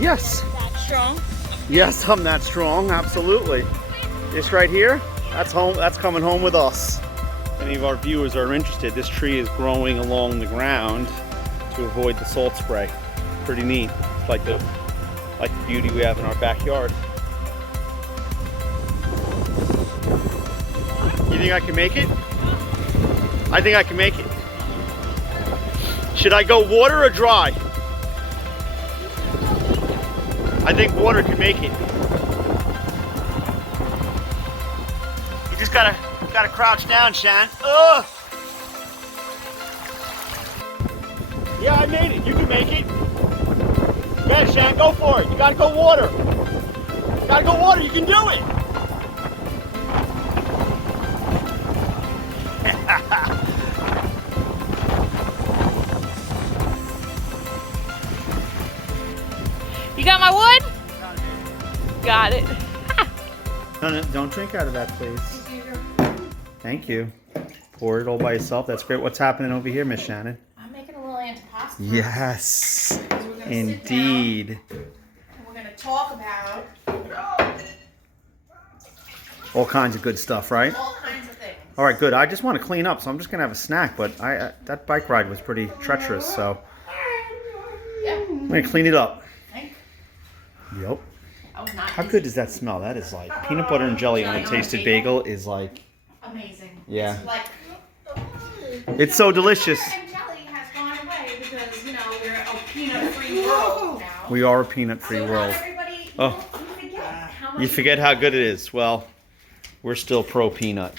Yes. That strong? Yes, I'm that strong, absolutely. This right here, that's home. That's coming home with us. If any of our viewers are interested, this tree is growing along the ground to avoid the salt spray. Pretty neat. It's like the beauty we have in our backyard. You think I can make it? I think I can make it. Should I go water or dry? I think water can make it. You just gotta crouch down, Shan. Ugh. Yeah, I made it. You can make it. Go ahead, Shan. Go for it. You gotta go water. You gotta go water. You can do it. You got my wood? Got it. No, don't drink out of that, please. Thank you. Pour it all by yourself. That's great. What's happening over here, Miss Shannon? I'm making a little antipasto. Yes, indeed. And we're gonna talk about All kinds of good stuff, right? all kinds of things. All right, good. I just want to clean up, so I'm just gonna have a snack. But that bike ride was pretty treacherous, so Yeah. I'm gonna clean it up. Think. Yep. That was not How easy. good does that smell? That is like peanut butter and jelly on a toasted bagel is like, Amazing. yeah. It's like It's so delicious. And jelly has gone away because we're a peanut-free world now. We are a peanut-free world. Everybody, Oh. you forget how much You forget how good it is. Well, we're still pro peanut,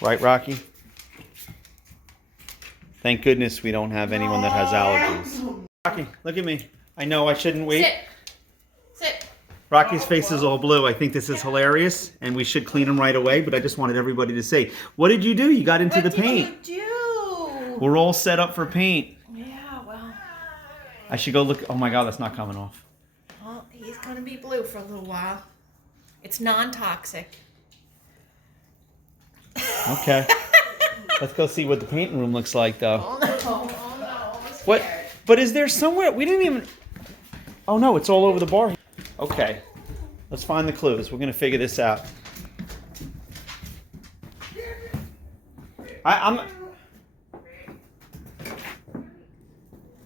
right, Rocky? Thank goodness we don't have anyone that has allergies. Rocky, look at me. I know I shouldn't wait. Sit. Rocky's face is all blue. I think this is hilarious, and we should clean him right away, but I just wanted everybody to say, what did you do? You got into the paint. What did you do? We're all set up for paint. Yeah, well. I should go look. Oh my God, that's not coming off. Well, he's going to be blue for a little while. It's non-toxic. Okay. Let's go see what the painting room looks like, though. Oh, no. Oh, no. I'm scared. What? But is there somewhere? We didn't even... Oh, no, it's all over the bar. Okay. Let's find the clues. We're going to figure this out.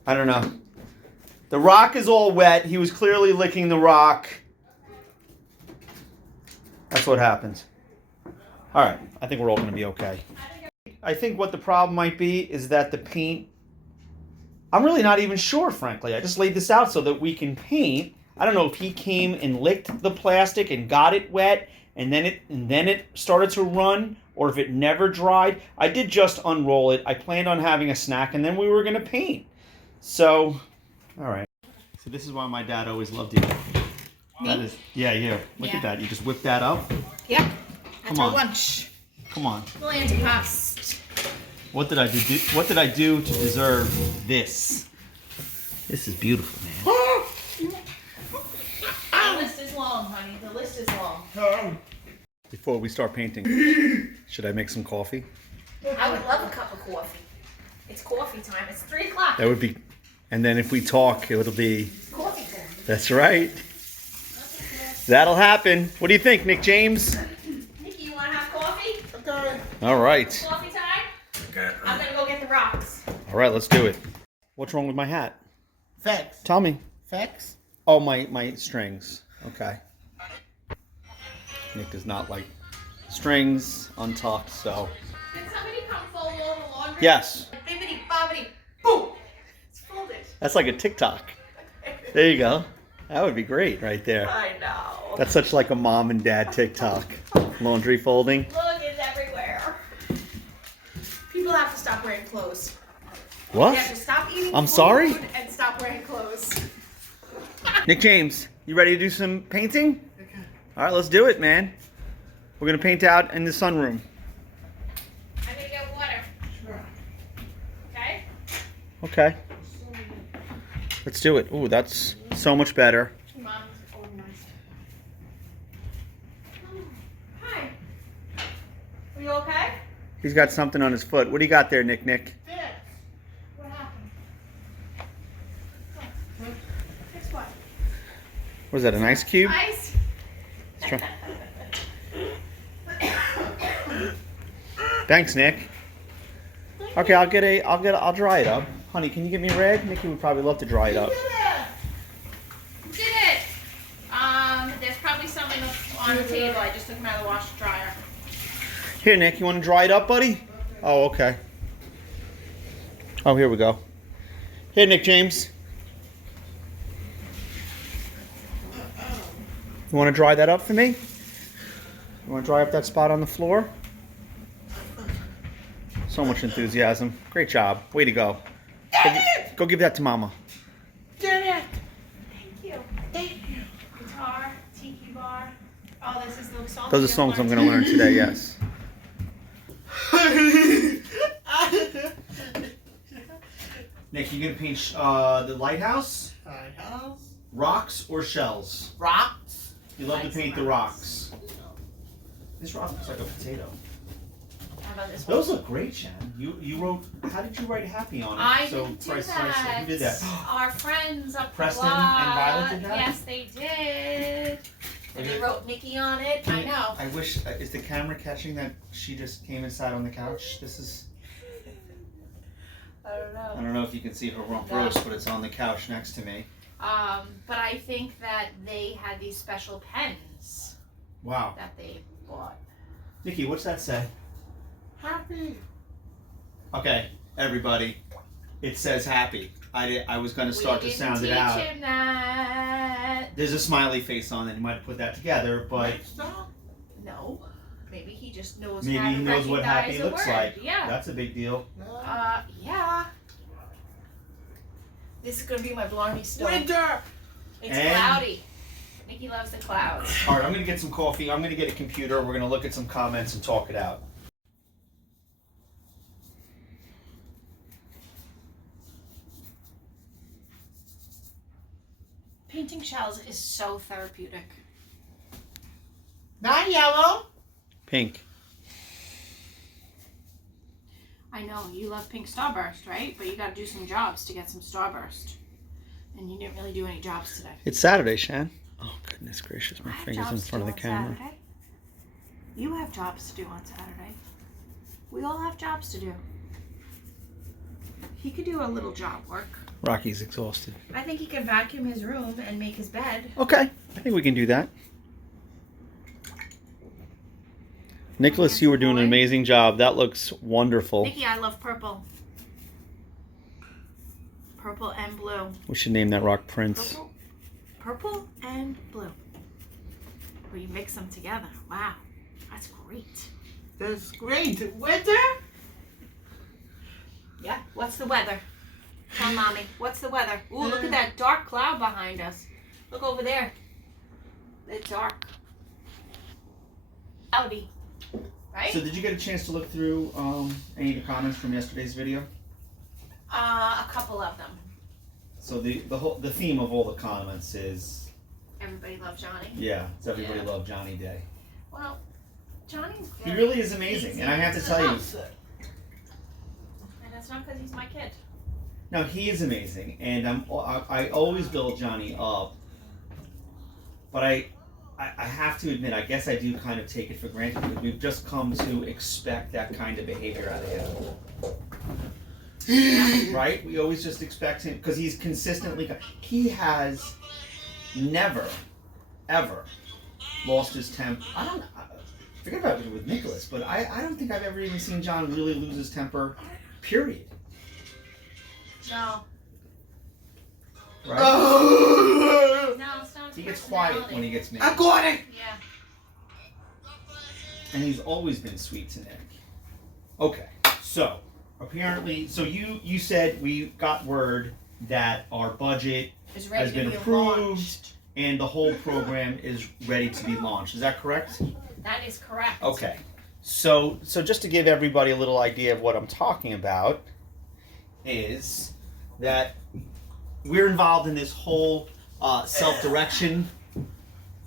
I don't know. The rock is all wet. He was clearly licking the rock. That's what happens. All right. I think we're all going to be okay. I think what the problem might be is that the paint... I'm really not even sure, frankly. I just laid this out so that we can paint. I don't know if he came and licked the plastic and got it wet and then it started to run, or if it never dried. I did just unroll it. I planned on having a snack and then we were going to paint. So, all right. So this is why my dad always loved you. That is, yeah, here. Look at that. You just whip that up. Yeah. That's Come our on. lunch. Come on. Little antipasto. What did I do? What did I do to deserve this? This is beautiful, man. The list is long, honey. The list is long. Before we start painting, should I make some coffee? I would love a cup of coffee. It's coffee time. It's 3 o'clock. That would be, and then if we talk, it'll be. Coffee time. That's right. That'll happen. What do you think, Nick James? Nicky, you want to have coffee? Okay. All right. Coffee time? Okay. I'm going to go get the rocks. All right, let's do it. What's wrong with my hat? Facts. Tell me. Facts. Oh, my strings. Okay. Nick does not like strings untucked, so. Can somebody come fold all the laundry? Yes. Bibbidi bobbidi boom. It's folded. That's like a TikTok. There you go. That would be great right there. I know. That's such like a mom and dad TikTok. Laundry folding. Look, it's everywhere. People have to stop wearing clothes. What? They have to stop eating I'm food sorry? and stop wearing clothes. Nick James, you ready to do some painting? Okay. All right, let's do it, man. We're going to paint out in the sunroom. I'm going to get water. Sure. Okay? Okay. Let's do it. Ooh, that's so much better. Mom's organized. Hi. Are you okay? He's got something on his foot. What do you got there, Nick? Fix. What happened? Fix what? Was that, an ice cube? Ice. Let's try. Thanks, Nick. Okay, I'll dry it up. Honey, can you get me a rag? Nicky would probably love to dry it up. Who did it? There's probably some on the table. I just took them out of the washer dryer. Here, Nick, you want to dry it up, buddy? Oh, okay. Oh, here we go. Here, Nick James. You want to dry that up for me? You want to dry up that spot on the floor? So much enthusiasm. Great job. Way to go. Go give that to Mama. Thank you. Thank you. Guitar, tiki bar. Oh, this is the songs. Those are songs I'm going to learn today, yes. Nick, you going to paint the lighthouse? Lighthouse. Rocks or shells? Rocks. You love to paint the rocks. This rock looks like a potato. How about this one? Those look great, Shannon. You wrote. How did you write happy on it? I so didn't do Price that. Who did that? Our friends up the Preston block. and Violet did that? Yes, they did. And they wrote Nicky on it. I know. I wish. Is the camera catching that she just came and sat on the couch? This is. I don't know. I don't know if you can see her rump roast, but it's on the couch next to me. But I think that they had these special pens Wow. that they bought. Nicky, what's that say? Happy. Okay, everybody. It says happy. I was going to start to sound it out. We didn't teach him that. There's a smiley face on it. You might have put that together, but No. Maybe he just knows maybe how to he knows what happy recognize a looks word. like. Yeah. That's a big deal. Yeah. This is gonna be my Blarney stove. Winter. It's And- cloudy. Nikki loves the clouds. All right, I'm going to get some coffee. I'm going to get a computer. We're going to look at some comments and talk it out. Painting shells is so therapeutic. Not yellow. Pink. I know, you love pink starburst, right? But you gotta do some jobs to get some starburst. And you didn't really do any jobs today. It's Saturday, Shan. Oh, goodness gracious. My I have finger's in jobs to front of do the on camera. Saturday. You have jobs to do on Saturday. We all have jobs to do. He could do a little job work. Rocky's exhausted. I think he can vacuum his room and make his bed. Okay, I think we can do that. Nicholas, you were doing an amazing job. That looks wonderful. Nikki, I love purple. Purple and blue. We should name that rock Prince. Purple and blue. Where you mix them together. Wow, that's great. That's great. Winter. Yeah, what's the weather? Tell Mommy, what's the weather? Ooh, look at that dark cloud behind us. Look over there. It's dark. Cloudy. Right? So did you get a chance to look through any of the comments from yesterday's video? A couple of them. So the theme of all the comments is, Everybody loves Johnny. yeah, it's Everybody Love Johnny Day. Well, Johnny's He very really is amazing, and I have to tell you, And that's not because he's my kid. no, he is amazing, and I always build Johnny up, but I have to admit, I guess I do kind of take it for granted because we've just come to expect that kind of behavior out of him. Right? We always just expect him because he's consistently. He has never, ever lost his temper. Forget about it with Nicholas, but I don't think I've ever even seen John really lose his temper. Period. No. Right? No, it's not his He gets quiet personality. when he gets mad. I got it. Yeah. And he's always been sweet to Nick. Okay, so apparently, so you said we got word that our budget It's ready has to been be approved launched. and the whole program is ready to be launched. Is that correct? That is correct. Okay. So just to give everybody a little idea of what I'm talking about is that we're involved in this whole self-direction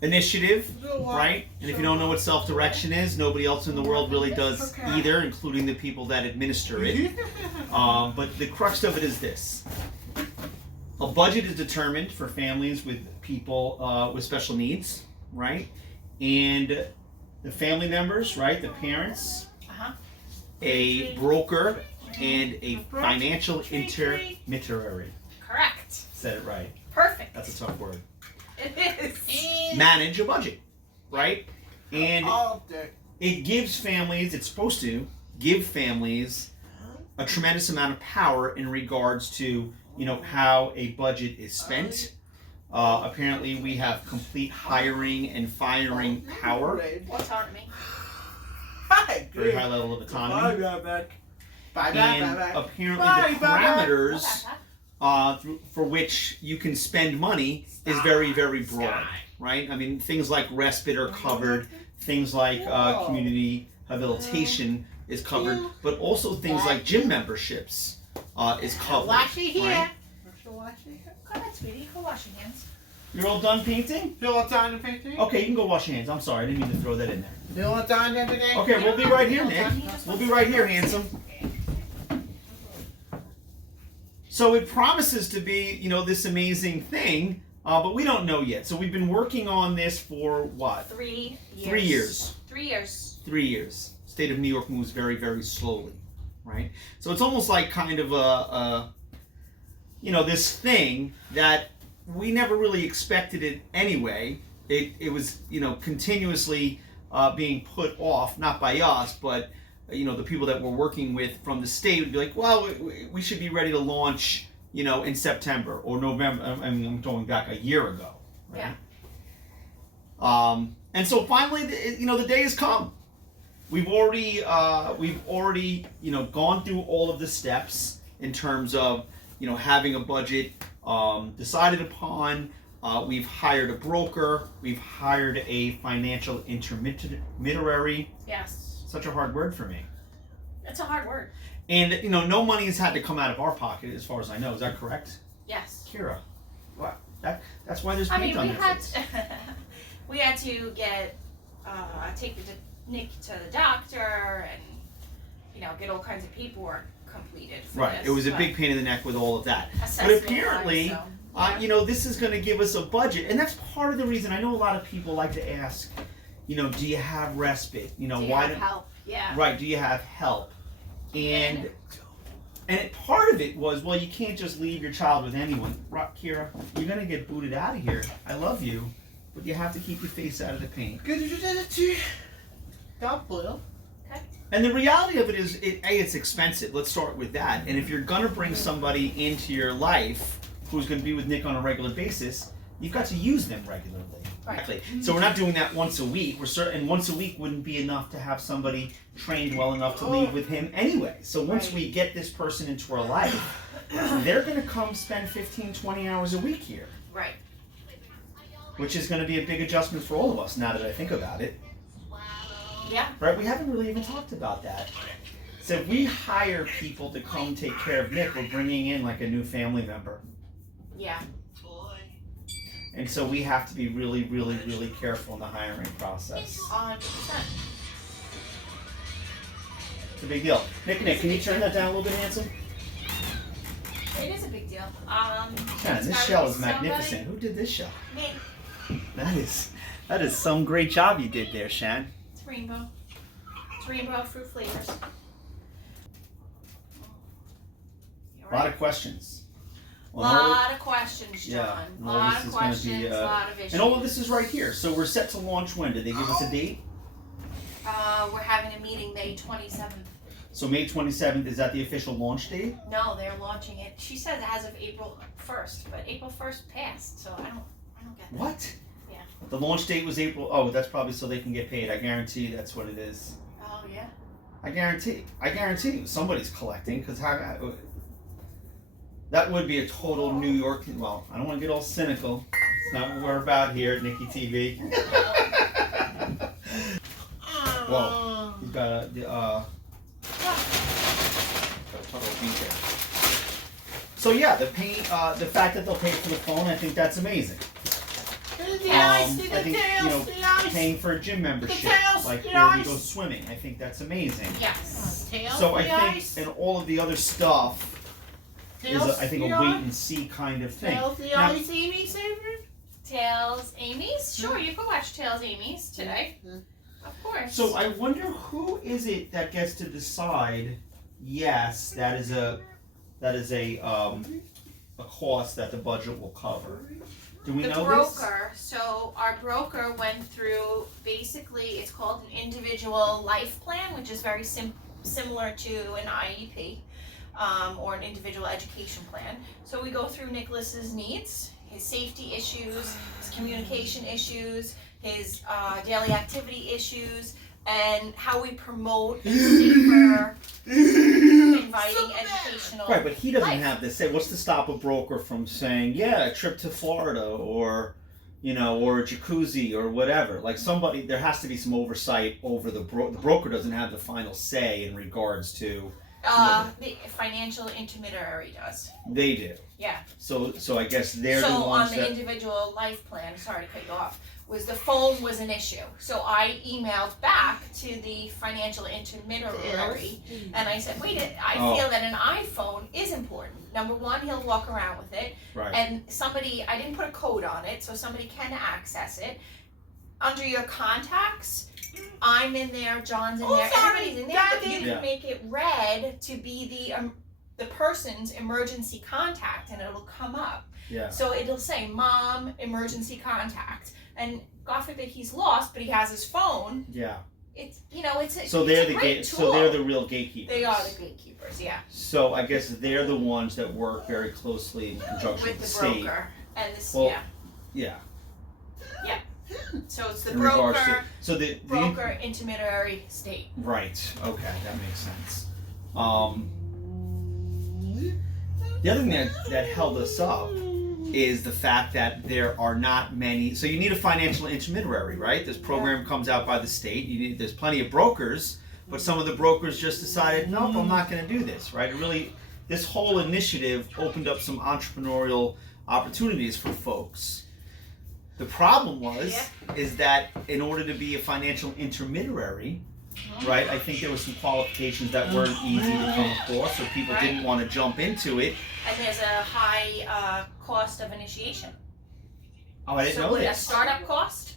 initiative, right? And if you don't know what self-direction is, nobody else in the world really does either, including the people that administer it. But the crux of it is this. a budget is determined for families with people with special needs, right? And the family members, right? The parents, a broker, and a financial intermediary. Correct. Said it right. Perfect. That's a tough word. It is. Manage a budget, right? And All day. it gives families, it's supposed to give families a tremendous amount of power in regards to, you know, how a budget is spent. Apparently we have complete hiring and firing power. Autonomy. Hi, Very high level of autonomy. Bye, And apparently the parameters for which you can spend money is very, very broad, right? I mean, things like respite are covered, things like community habilitation is covered, but also things like gym memberships is covered. Wash your hair. Go ahead, sweetie. Go wash your hands. You're all done painting? You want done the painting? Okay, you can go wash your hands. I'm sorry, I didn't mean to throw that in there. You want done today? Okay, we'll be right here, Nick. We'll be right here, handsome. So it promises to be, you know, this amazing thing, but we don't know yet. So we've been working on this for what? 3 years. 3 years. 3 years. 3 years. State of New York moves very, very slowly, right? So it's almost like kind of a you know, this thing that we never really expected it anyway. It was, you know, continuously being put off, not by us, but you know, the people that we're working with from the state would be like, well, we should be ready to launch, you know, in September or November. I mean, I'm going back a year ago, right? Yeah. And so finally, you know, the day has come. We've already, you know, gone through all of the steps in terms of, you know, having a budget decided upon. We've hired a broker. We've hired a financial intermediary. Yes. Such a hard word for me. It's a hard word. And, you know, no money has had to come out of our pocket, as far as I know. Is that correct? Yes. Kira, what? That's why there's I paint mean, on their face. we had to get take Nick to the doctor and, you know, get all kinds of paperwork completed for Right. this, It was a but big pain in the neck with all of that. But assessment apparently, wise, so, yeah. you know, this is going to give us a budget, and that's part of the reason. I know a lot of people like to ask, you know, do you have respite? You know, Do you why have help? Yeah. Right? Do you have help? And part of it was, well, you can't just leave your child with anyone. Kira, you're going to get booted out of here. I love you, but you have to keep your face out of the paint. God bless. And the reality of it is, it's expensive. Let's start with that. And if you're going to bring somebody into your life who's going to be with Nick on a regular basis, you've got to use them regularly. Right. Exactly. So we're not doing that once a week. And once a week wouldn't be enough to have somebody trained well enough to leave with him anyway. So once Right. we get this person into our life, they're going to come spend 15, 20 hours a week here. Right. Which is going to be a big adjustment for all of us now that I think about it. Yeah. Right? We haven't really even talked about that. So if we hire people to come take care of Nick, we're bringing in like a new family member. Yeah. And so we have to be really, really, really careful in the hiring process. 100%. It's a big deal. Nick, can you turn that down a little bit, handsome? It is a big deal. Shannon, this shell is magnificent. Who did this shell? Me. That is some great job you did there, Shan. It's rainbow. It's rainbow fruit flavors. A lot of questions. A lot of questions, John. Yeah. A lot of questions, a lot of issues. And all of this is right here. So we're set to launch when? Did they give us a date? We're having a meeting May 27th. So May 27th, is that the official launch date? No, they're launching it. She says as of April 1st, but April 1st passed, so I don't get that. What? Yeah. The launch date was April. Oh, that's probably so they can get paid. I guarantee that's what it is. Oh yeah. I guarantee you somebody's collecting because that would be a total New York. Well, I don't want to get all cynical. It's not what we're about here at NickyTV. Whoa, you've got a total detail. So yeah, the fact that they'll pay for the phone, I think that's amazing. I think, you know, paying for a gym membership, like where we go swimming, I think that's amazing. Yes. So I think, and all of the other stuff, is, I think, a wait and see kind of thing. Tails the Now- only Amy favorite? Tails Amy's? Sure, you can watch Tails Amy's today. Of course. So I wonder who is it that gets to decide? Yes, that is a cost that the budget will cover. Do we the know broker, so our broker went through, basically it's called an individual life plan, which is very similar to an IEP or an individual education plan. So we go through Nicholas's needs, his safety issues, his communication issues, his daily activity issues, and how we promote a safer, inviting educational. Right, but he doesn't life. have to say. What's to stop a broker from saying, yeah, a trip to Florida, or or a jacuzzi or whatever? Like somebody, there has to be some oversight over the broker doesn't have the final say in regards to. The financial intermediary does. They do. Yeah. So I guess they're the So ones on the that. individual life plan, sorry to cut you off, was the phone was an issue. So I emailed back to the financial intermediary and I said, I feel that an iPhone is important. Number one, he'll walk around with it. Right. And I didn't put a code on it, so somebody can access it. Under your contacts, I'm in there, John's in there, everybody's in there, but you can make it red to be the person's emergency contact, and it'll come up. Yeah. So it'll say, Mom, emergency contact. And God forbid he's lost, but he has his phone. Yeah. It's it's So it's they're a the great So tool. they're the real gatekeepers. They are the gatekeepers, yeah. So I guess they're the ones that work very closely in conjunction with With the the state. broker. And this Well, yeah. Yeah. So it's the In regards to broker, the broker, intermediary, state. right. Okay, that makes sense. The other thing that held us up is the fact that there are not many. So you need a financial intermediary, right? This program comes out by the state. There's plenty of brokers, but some of the brokers just decided, nope, I'm not going to do this, right? This whole initiative opened up some entrepreneurial opportunities for folks. The problem is that in order to be a financial intermediary, right, I think there were some qualifications that weren't easy to come across, or people didn't want to jump into it. And there's a high cost of initiation. Oh, I didn't know a this. startup cost?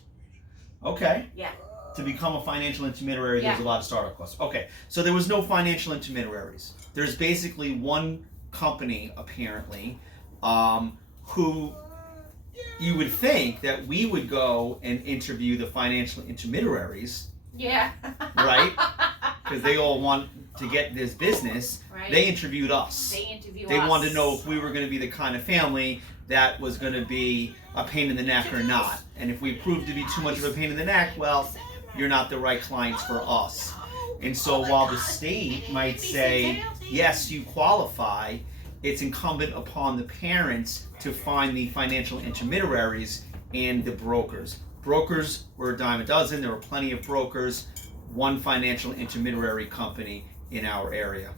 Okay. Yeah. To become a financial intermediary, there's a lot of startup costs. Okay, so there was no financial intermediaries. There's basically one company, apparently, who you would think that we would go and interview the financial intermediaries, Yeah. right? Because they all want to get this business. Right. They interviewed us. They wanted to know if we were going to be the kind of family that was going to be a pain in the neck or not. And if we proved to be too much of a pain in the neck, well, you're not the right clients for us. And so while the state might say, yes, you qualify, it's incumbent upon the parents to find the financial intermediaries and the brokers. Brokers were a dime a dozen. There were plenty of brokers. One financial intermediary company in our area,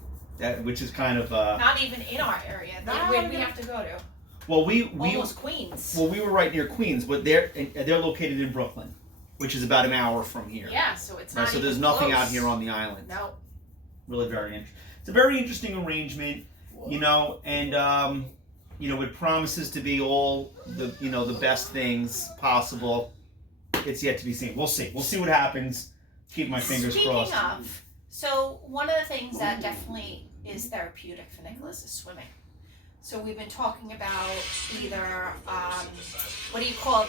which is kind of Not even in our area. Where we have to go to? well, we Almost Queens. well, we were right near Queens, but they're located in Brooklyn, which is about an hour from here. Yeah, so it's Right, not so there's even nothing close. out here on the island. No. Really very interesting. It's a very interesting arrangement, and it promises to be all the best things possible. It's yet to be seen. We'll see. We'll see what happens. Keep my fingers crossed. Speaking of, so one of the things that definitely is therapeutic for Nicholas is swimming. So we've been talking about either, what do you call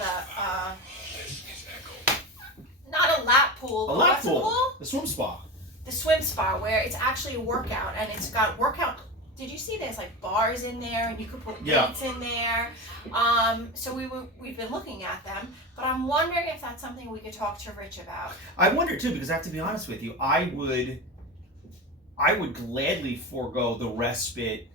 not a lap pool. A but lap what's pool. a pool? The swim spa. The swim spa, where it's actually a workout, and it's got workout. Did you see there's like bars in there, and you could put weights in there. So we've been looking at them, but I'm wondering if that's something we could talk to Rich about. I wonder too, because I have to be honest with you, I would gladly forego the respite.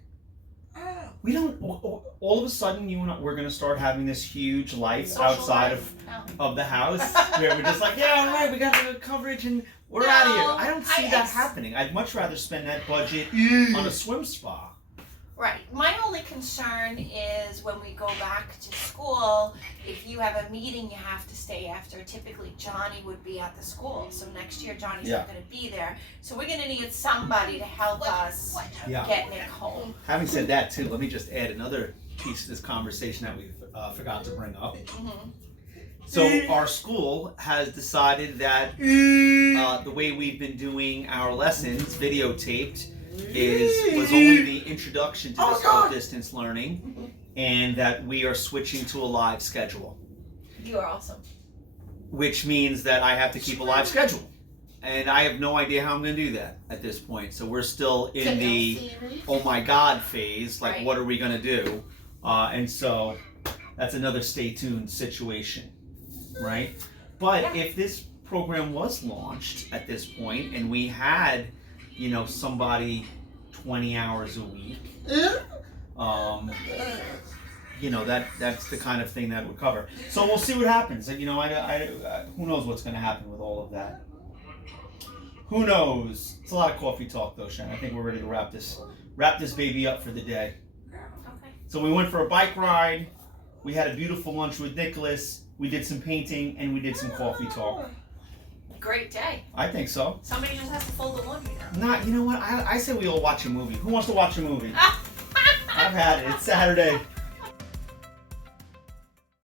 We don't. All of a sudden, you and I, we're going to start having this huge life Social outside life. of the house, where we're just like, yeah, all right, we got the coverage and we're out of here. I don't see that happening. I'd much rather spend that budget on a swim spa, Right. My only concern is when we go back to school, if you have a meeting you have to stay after, typically Johnny would be at the school. So next year Johnny's not going to be there. So we're going to need somebody to help us get Nick home. Having said that too, let me just add another piece to this conversation that we forgot to bring up. Mm-hmm. So our school has decided that the way we've been doing our lessons, videotaped, was only the introduction to this whole distance learning, and that we are switching to a live schedule. You are awesome. Which means that I have to keep a live schedule. And I have no idea how I'm going to do that at this point. So we're still in the oh my God phase, like what are we going to do? And so that's another stay tuned situation, right? But if this program was launched at this point and we had, you know, somebody 20 hours a week, you know, that's the kind of thing that would cover. So we'll see what happens. And, you know, who knows what's going to happen with all of that. Who knows? It's a lot of coffee talk though, Shannon. I think we're ready to wrap this baby up for the day. Okay. So we went for a bike ride. We had a beautiful lunch with Nicholas. We did some painting and we did some coffee talk. Great day. I think so. Somebody just has to fold the laundry now. Not, you know what? I say we all watch a movie. Who wants to watch a movie? I've had it. It's Saturday.